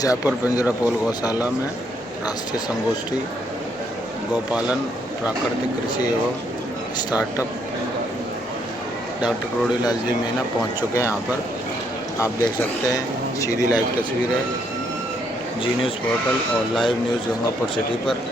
जयपुर पिंजरापोल गौशाला में राष्ट्रीय संगोष्ठी गौपालन प्राकृतिक कृषि एवं स्टार्टअप डॉक्टर करोड़ीलाल जी मीना पहुंच चुके हैं। यहाँ पर आप देख सकते हैं सीधी लाइव तस्वीर है जी न्यूज़ पोर्टल और लाइव न्यूज़ गंगापुर सिटी पर।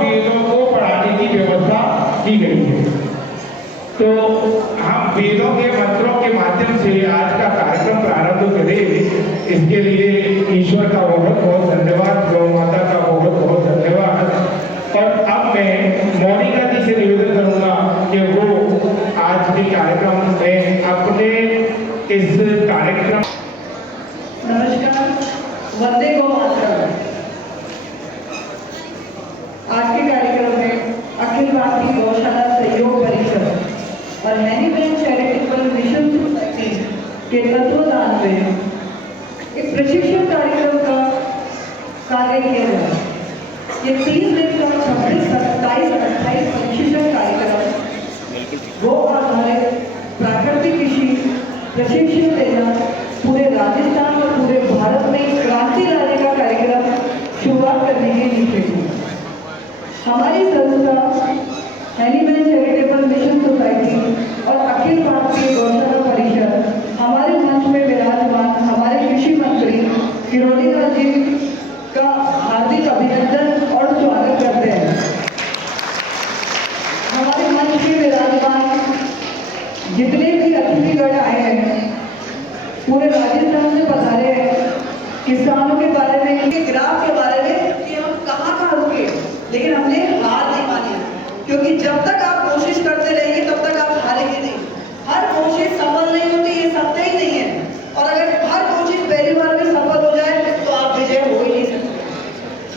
वेदों को पढ़ाने की व्यवस्था की गई है। तो हम वेदों के मंत्रों के माध्यम से आज का कार्यक्रम प्रारंभ करें, इसके लिए ईश्वर का बहुत बहुत धन्यवाद, गौ माता का बहुत बहुत धन्यवाद। और अब मैं मोनिका जी से निवेदन करूंगा कि वो आज के कार्यक्रम में अपने इस कार्यक्रम। नमस्कार, वंदे गौ मातरम। आज के कार्यक्रम में अखिल भारतीय गौशाला सहयोग परिषद और हैनीमैन चैरिटेबल मिशन सोसाइटी के तत्वाधान में एक प्रशिक्षण कार्यक्रम का कार्य किया गया। ये 30 दिन का 26, 27, 28 प्रशिक्षण कार्यक्रम गौ आधारित प्राकृतिक कृषि प्रशिक्षण देना पूरे राजस्थान और पूरे भारत में क्रांति लाने का कार्यक्रम शुरुआत करने के लिए हमारी संस्था हैनीमैन चैरिटेबल मिशन सोसाइटी और अखिल भारतीय गौशाला परिषद हमारे मंच में विराजमान हमारे कृषि मंत्री करोड़ीलाल जी का हार्दिक अभिनंदन और स्वागत करते हैं। हमारे मंच में विराजमान जितने भी अतिथिगण आए हैं पूरे राजस्थान से पधारे हैं। किसानों के बारे में, इनके ग्राफ के बारे में कि हम कहाँ रुके, लेकिन हमने हार नहीं मानी, क्योंकि जब तक आप कोशिश करते रहेंगे तब तक आप हारेंगे नहीं। हर कोशिश सफल नहीं होती, ये सत्य ही नहीं है। और अगर हर कोशिश पहली बार में सफल हो जाए तो आप विजय हो ही नहीं सकते।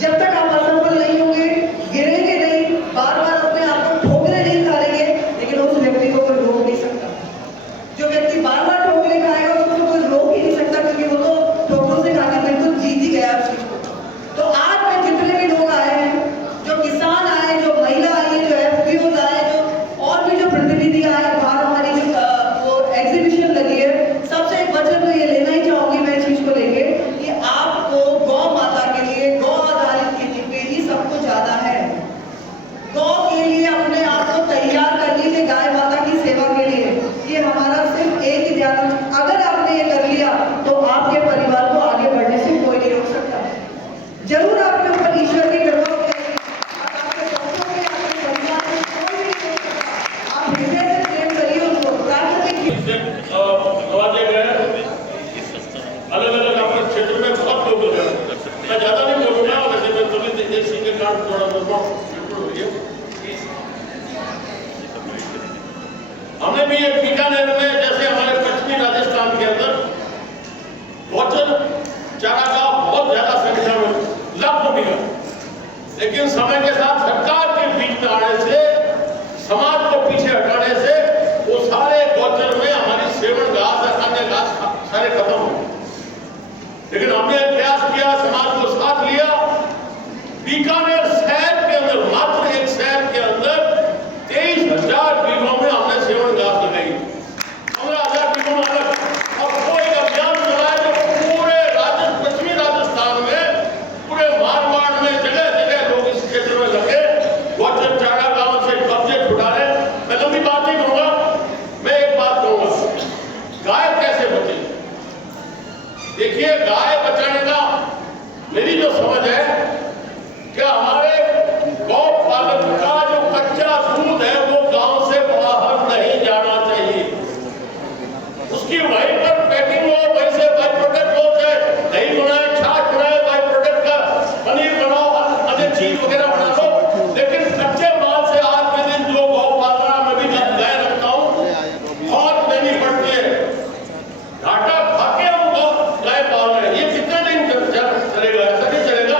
जब तक आप असफल नहीं होंगे, गिरेंगे नहीं, बार बार अपने आप को ठोकरे नहीं खाएंगे, लेकिन उस व्यक्ति को कोई रोक नहीं सकता। जो व्यक्ति बार बार ठोकरे खाएगा उसको कोई रोक ही नहीं सकता, क्योंकि वो तो ठोकरों से खाकर बिल्कुल जीत ही गया उस चीज को। तो आज में जितने भी लोग आए हैं, जो किसान आए, जो महिला आई है, जो एफपीओ आए, जो और भी जो प्रतिनिधि आए, बाहर हमारी जो वो एग्जीबिशन लगी है, सबसे एक वचन तो ये लेना ही चाहूंगी मैं इस चीज को लेके कि आपको गौ माता के लिए गौ आधारित खेती पे ही सब कुछ ज्यादा है। गौ के लिए अपने आप को तैयार कर लीजिए, गाय माता की सेवा के लिए। ये हमारा सिर्फ एक ही ध्यान, अगर आपने ये कर लिया तो आपके परिवार को आगे बढ़ने से कोई नहीं रोक सकता। जरूर आपके ऊपर ईश्वर की कृपा होगी, आपके बच्चों में, आपके परिवार में कोई भी नहीं रोक सकता। आप हृदय से प्रेम करिए उसको, प्राकृतिक नवाजे गए अलग अलग अपने क्षेत्र में बहुत लोग लगे। मैं ज्यादा नहीं बोलूंगा, वैसे मैं तुरंत देसी के कारण थोड़ा बोलूंगा। हमने भी एक बीकानेर में, जैसे हमारे पश्चिमी राजस्थान के अंदर गौचर चारागाह बहुत ज्यादा संख्या में लाखों मिला, लेकिन समय के साथ सरकार के बीच में आने से, समाज को पीछे हटाने से वो सारे गौचर में हमारी सेवन घास या अन्य घास सारे खत्म हो गए। लेकिन हमने प्रयास किया, समाज को साथ लिया। बीकानेर शहर के अंदर, मात्र एक शहर के अंदर 23,000 बीघों में हमने सेवन घास लगाई। 15,000 बीघों में अलग, और वो एक अभियान चलाया जो पूरे पश्चिमी राजस्थान में, पूरे मारवाड़ में जगह जगह लोग इस क्षेत्र में लगे, गौचर चारागाहों से कब्जे छुड़ा रहे। मैं लंबी बात नहीं करूंगा, मैं एक बात कहूंगा, गाय कैसे बचे। देखिए, गाय बचाने का मेरी जो समझ है कि हमारे गौ पालक का जो कच्चा दूध है वो गांव से बाहर नहीं जाना चाहिए। उसकी वहीं पर पैकिंग हो, वहीं से बाई प्रोडक्ट हो, चाहे दही बनाए, छाछ बनाए, बाई प्रोडक्ट का पनीर बनाओ, अन्य चीज वगैरह बना लो। लेकिन कच्चे माल से आज के दिन जो गौ पालना में भी गाय रखता हूँ, बहुत महंगी पड़ती है। घाटा खा के हम गाय पाल रहे हैं। ये कितना दिन चलेगा? ऐसा नहीं चलेगा।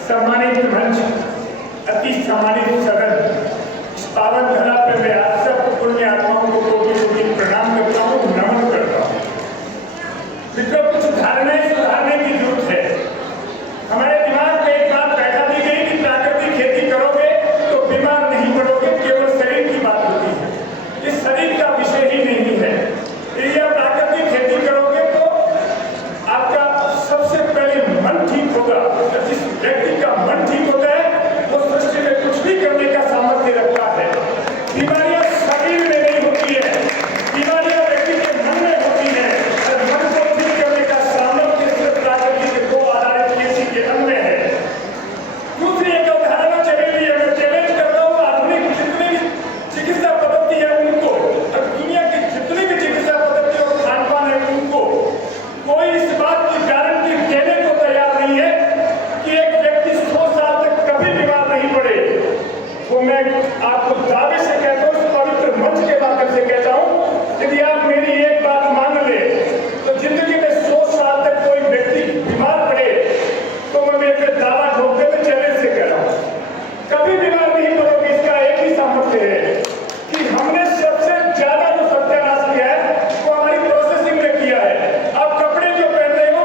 सम्मानित मंच, अति सम्मानित सदन, इस पावन धरा पे मैं आप सब पुण्य आत्माओं को कोटि प्रणाम करता हूँ, नमन करता हूँ। मित्रों, कुछ धारणाएं सुधारने की जरूरत है। हमारे दिमाग में एक बात बैठा दी गई कि प्राकृतिक खेती करोगे तो बीमार नहीं पड़ोगे, केवल शरीर की बात होती है। इस शरीर का विषय ही नहीं है। यदि आप प्राकृतिक खेती करोगे तो आपका सबसे पहले मन ठीक होगा। जिस व्यक्ति का मन ठीक होता है वो सृष्टि में कुछ भी करने का सामर्थ्य रखता है। बीमारियां शरीर में नहीं होती है, बीमारियां व्यक्ति के मन में होती है। और मन को ठीक करने का सामर्थ्य सिर्फ प्राकृतिक को आधारित खेती के अंदर है। दूसरी एक अवधारणा चली हुई है, मैं चैलेंज करता हूँ आधुनिक जितनी भी चिकित्सा पद्धति है उनको, और दुनिया की जितनी भी चिकित्सा पद्धति और खान पान है उनको, कोई इस बात की गारंटी देने को तैयार नहीं है कि एक व्यक्ति 100 साल तक कभी बीमार नहीं पड़े। वो मैं आपको दावे से कहता हूँ, इस पवित्र मंच के माध्यम से कहता हूँ, यदि आप मेरी एक बात मान ले तो जिंदगी में 100 साल तक कोई व्यक्ति बीमार पड़े तो मैं मेरे दावा ठोकते हुए चैलेंज से कह रहा हूँ, कभी बीमार नहीं पड़ोगे। इसका एक ही सामर्थ्य है कि हमने सबसे ज्यादा जो सत्यानाश किया है वो हमारी प्रोसेसिंग में किया है। आप कपड़े जो पहन रहे हो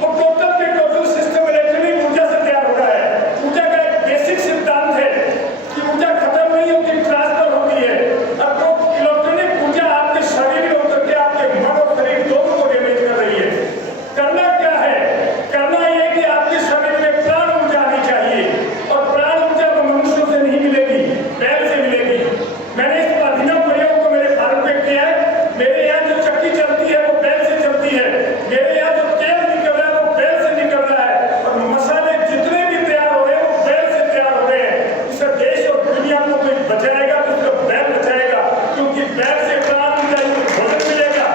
वो टोटल के टोटल सिस्टम इलेक्ट्रॉनिक ऊर्जा से तैयार हो रहा है। ऊर्जा का एक बेसिक सिद्धांत है कि ऊर्जा खत्म नहीं होती, ट्रांसफर होती है। अब वो इलेक्ट्रॉनिक ऊर्जा आपके शरीर में उतर के आपके मन और शरीर दोनों को डैमेज कर रही है। करना क्या है? करना यह कि आपके शरीर में प्राण ऊर्जा आनी चाहिए, और प्राण ऊर्जा तो मनुष्यों से नहीं मिलेगी, बैल से मिलेगी। मैंने इस अभिनव प्रयोग को मेरे भारत में किया है। मेरे यहाँ जो चक्की चलती है वो बैल से चलती है, मेरे यहाँ जो तेल निकल रहा है वो बैल से निकल रहा है, और मसाले जितने भी तैयार हो रहे हैं वो बैल से तैयार हो रहे हैं। इससे देश और दुनिया को कोई बचाएगा तो सिर्फ बैल बचाएगा, क्योंकि बैल से प्राण ऊर्जा भोजन मिलेगा।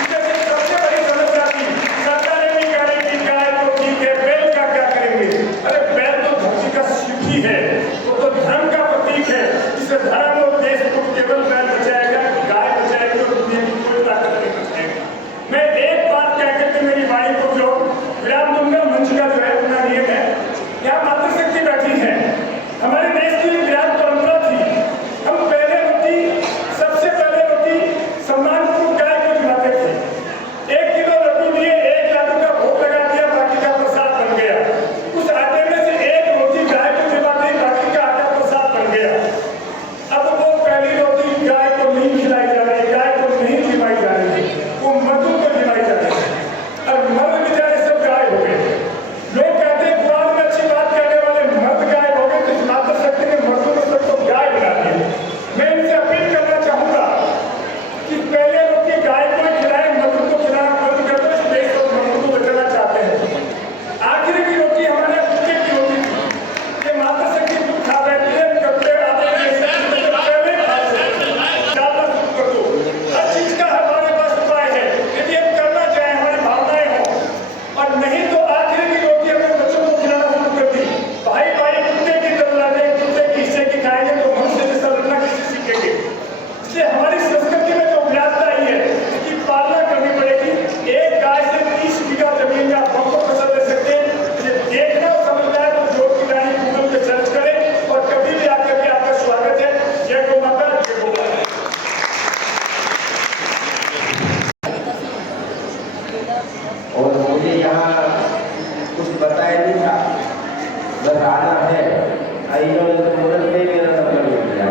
इससे सबसे बड़ी समस्या थी, सरकारें भी कह रही थी गाय तो ठीक है, बैल का क्या करेंगे? अरे बैल तो धरती का शिव ही है, वो तो धर्म का प्रतीक है। इसे धर्म और देश को केवल बैल बचाएगा, गाय बचाएगी, और दुनिया की कोई ताकत नहीं बचाएगी। मैं एक बात कह करके मेरी वाणी को जो विराम दूंगा। मंच का जो है अपना नियम है, यहाँ मातृशक्ति बैठी है। हमारे देश की विराट परंपरा थी, हम पहले रोटी, सबसे पहले रोटी सम्मानपूर्वक गाय को खिलाते थे। 1 किलो लड्डू दिए, 1 लाडू का भोग लगा दिया, बाकी का प्रसाद बन गया। उस आटे में से 1 रोटी गाय को दिला दी, बाकी का आटा प्रसाद बन गया। अब वो पहली रोटी गाय को नहीं खिलाई जा रही, गाय को नहीं खिलाई जा रही, वो मर्दों को खिलाई जा रही है, और मर्द बेचारे सब गायब हो गए। लोग कहते हैं पुराण में अच्छी बात कहने वाले मर्द गायब हो गए, तो इस मातृशक्ति ने मर्दों को सबको गाय बना दिया। मैं इनसे अपील करना चाहूंगा कि पहले रोटी गाय को खिलाए, मर्दों को खिलाना बंद कर दो। इस देश को मर्दों को बचाना चाहते हैं। आखिरी की रोटी हमारे कुत्ते की रोटी थी। ये मातृशक्ति दूध खा बैठती है, कपड़े आते हैं, डालना शुरू कर दो। हर चीज का हमारे पास उपाय है, यदि हम करना चाहें, हमारी भावनाएं हो। और नहीं तो आखिरी की रोटी अपने बच्चों को खिलाना शुरू कर दी। भाई भाई कुत्ते की तरह लाते, कुत्ते की हिस्से की खाएंगे तो मनुष्य जैसा लगना किसी सीखेंगे। इसलिए हमारी संस्कृति में जो विरासत आई है उसकी पालना करनी पड़ेगी। एक गाय से 30 बीघा जमीन में आप बम्पर फसल ले सकते हैं। ये देखना और समझना है तो जोत की रानी गूगल पे सर्च करें, और कभी भी आकर के आपका स्वागत है। जय गौ माता, जय गौ माता। और मुझे यहाँ कुछ बताया नहीं था, बस आना है। आइए मदद में मेरा नंबर मिल गया।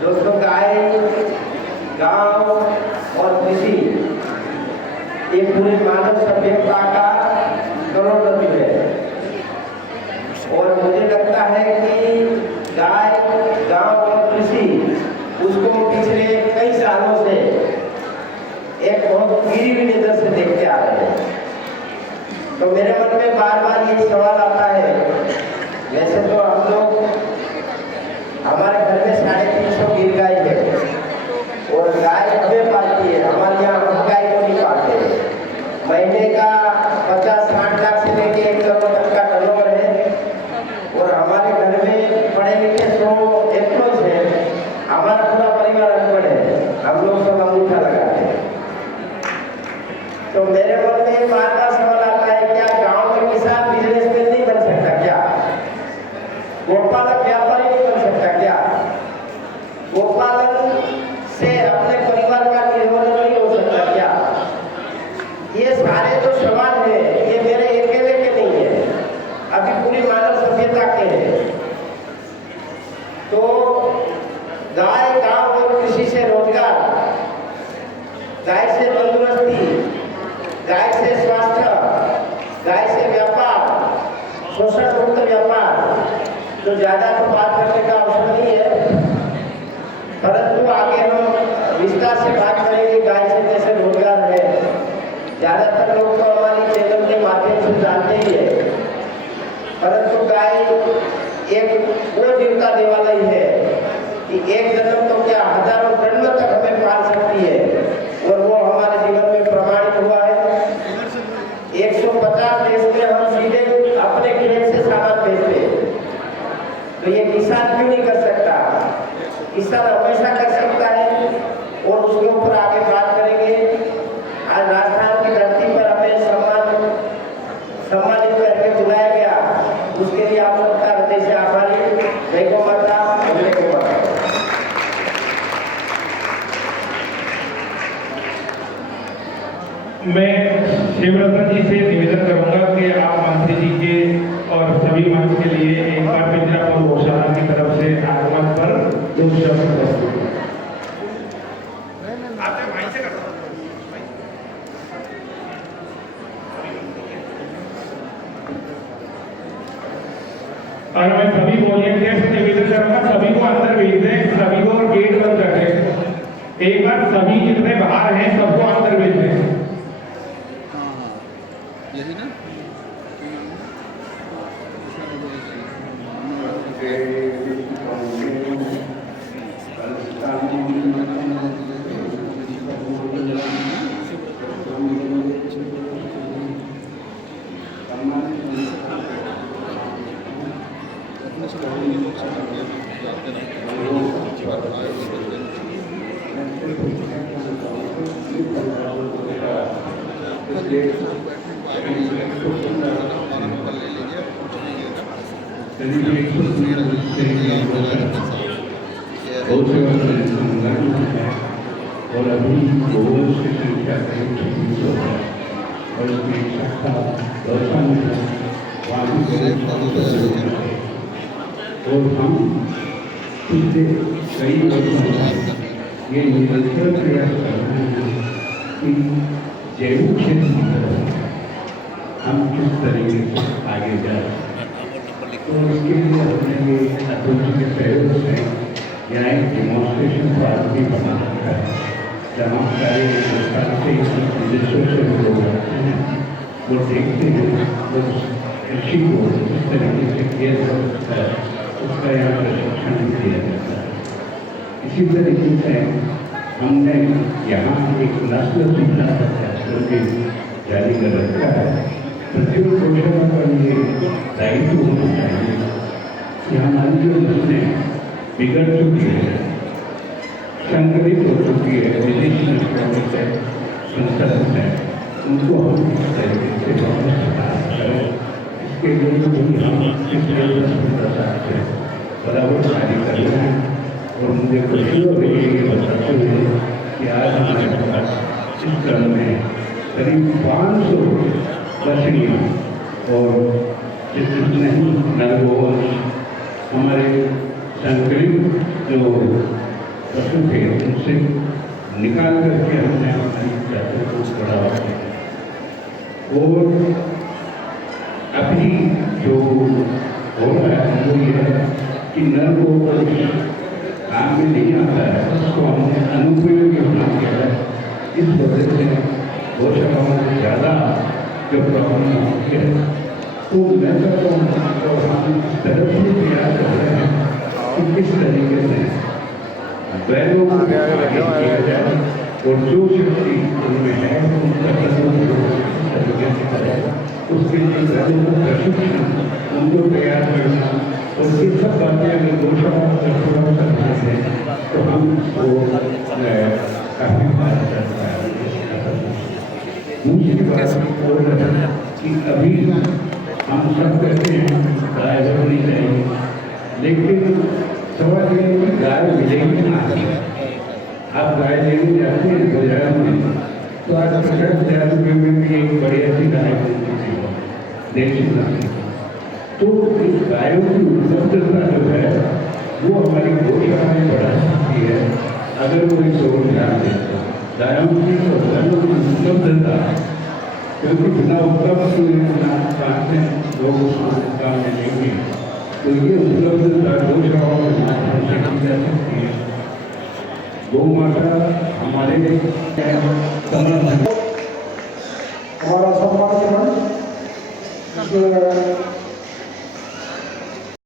दोस्तों, गाय, गांव और कृषि ये पूरे मानव सभ्यता का करोड़पति है। और मुझे लगता है कि गाय, गांव और कृषि उसको पिछले कई सालों से एक बहुत गिरी हुई नजर से देखते आ रहे हैं। तो मेरे मन में बार बार ये सवाल आता है, वैसे तो हम लोग, हमारे घर में 350 गिर गाय है, और गाय हमें पालती है। हमारे यहाँ हम गाय को नहीं पालते। महीने का 50-60 लाख से लेके 1 करोड़ तक का टर्नओवर है, और हमारे घर में पढ़े लिखे 100 एम्प्लॉयज हैं। हमारा पूरा परिवार अनपढ़ है, हम लोग सब अंगूठा लगाते हैं। तो मेरे मन में एक बार का सवाल आता है, क्या गांव में किसान बिजनेसमैन नहीं बन सकता क्या? गोपालक व्यापारी नहीं बन सकता क्या? गोपालन से अपने परिवार का निर्वहन नहीं हो सकता क्या? ये सारे जो सवाल है ये मेरे अकेले के नहीं है, अभी पूरी मानव सभ्यता के हैं। तो गाय, गांव और कृषि से रोजगार, गाय से तंदुरुस्ती, गाय से स्वास्थ्य, गाय से व्यापार, शोषण मुक्त व्यापार, तो ज्यादा तो बात करने का अवसर नहीं है, परंतु आगे हम विस्तार से बात करेंगे गाय से कैसे रोजगार है। ज्यादातर लोग तो हमारी चैनल के माध्यम से जानते ही है, परंतु गाय एक वो जीवता देवालय है कि एक जन्म तो क्या हजारों जन्म तक हमें पाल सकती है, और वो हमारे जीवन में प्रमाणित हुआ है। 150 देश में हम सीधे अपने खेत से सामान बेचते हैं, तो ये किसान क्यों नहीं कर सकता? किसान हमेशा कर सकता है, और उसके ऊपर आगे बात करेंगे। आज राजस्थान की धरती पर हमें सम्मानित करके बुलाया गया, उसके लिए आप सबका हृदय से आभारी। जय गौ माता, जय गौ माता। मैं शिवरतन जी से निवेदन करूंगा कि आप मंत्री जी के और सभी मंच के लिए एक बार मिर्जापुर गौशाला की तरफ से आगमन पर दो शब्द प्रस्तुत करें। और मैं सभी वॉलंटियर से निवेदन करूंगा, सभी को अंदर भेज दें, सभी को गेट बंद कर दें। एक बार सभी जितने बाहर हैं सबको अंदर भेज दें। यही ना और अभी गोवंश की संख्या करीब 300 है, और इसमें इकट्ठा व्यवस्था में वहाँ और हम पिछले कई वर्षों से ये निरंतर प्रयास कर रहे हैं कि जैविक क्षेत्र की तरफ हम किस तरीके से आगे जाए। तो इसके लिए हमने ये अतुल के सहयोग से यहाँ एक डेमोन्स्ट्रेशन पार्क भी बना रखा है, जहाँ सारे हिंदुस्तान से विदेशों से लोग आते हैं, वो देखते हैं वो कृषि को किस तरीके से किया जा सकता है, उसका यहाँ प्रशिक्षण भी दिया जाता है। इसी तरीके से हमने यहाँ एक नस्ल सुधार कार्यक्रम भी जारी कर रखा है। प्रत्येक गौशाला का ये दायित्व होना चाहिए कि हमारी जो नस्लें बिगड़ चुकी है, संकलित हो चुकी है, विदेशी नस्लों से संसाधन है, उनको हम इस तरीके से वापस सुधार करें। इसके लिए भी हम पिछले 10-15 साल से बराबर कार्य कर रहे हैं, और मुझे खुशी हो रही है ये बताते हुए कि आज हमारे पास इस क्रम में करीब 500 बछड़ियाँ और जितने नरगोवंश हमारे संकलित जो पशु थे उनसे निकाल करके हमने हमारी जाति को बढ़ावा दिया। और अभी जो हो रहा है वो ये है कि नरगोवंश काम में नहीं आता है, उसको हमने अनुपयोगी बना दिया है। इस वजह से गौशालाओं में ज़्यादा जो प्रॉब्लम होती है, तो मैं कहता हूँ तो हम इस तरफ से प्रयास कर रहे हैं कि किस तरीके से बैलों को आगे किया जाए, और जो शक्ति उनमें है उनका तरीके से करेगा। उसके लिए बैलों को प्रशिक्षण, उनको तैयार करना, और ये सब बातें अगर गौशाला में थोड़ा सा करते हैं तो हम इसको काफ़ी बात करता है। दूसरी बात बोल रहे हैं कि अभी हम सब कहते हैं गाय होनी चाहिए, लेकिन सवाल ये है कि गाय मिलेगी कहाँ? आप गाय लेने जाते हैं बाजार में तो आज 50,000 रुपये में भी एक बढ़िया सी गाय मिलती है, देसी गाय। तो इस गायों की उपलब्धता जो है वो हमारी गौशाला में बढ़ा सकती है अगर वो इस ओर ध्यान दें। गायों की उपलब्धता, क्योंकि बिना उपलब्ध लोग उसको काम में लेंगे, तो ये उपलब्धता गौशालाओं के माध्यम से की जा सकती है। गौ माता हमारे हमारा सम्मान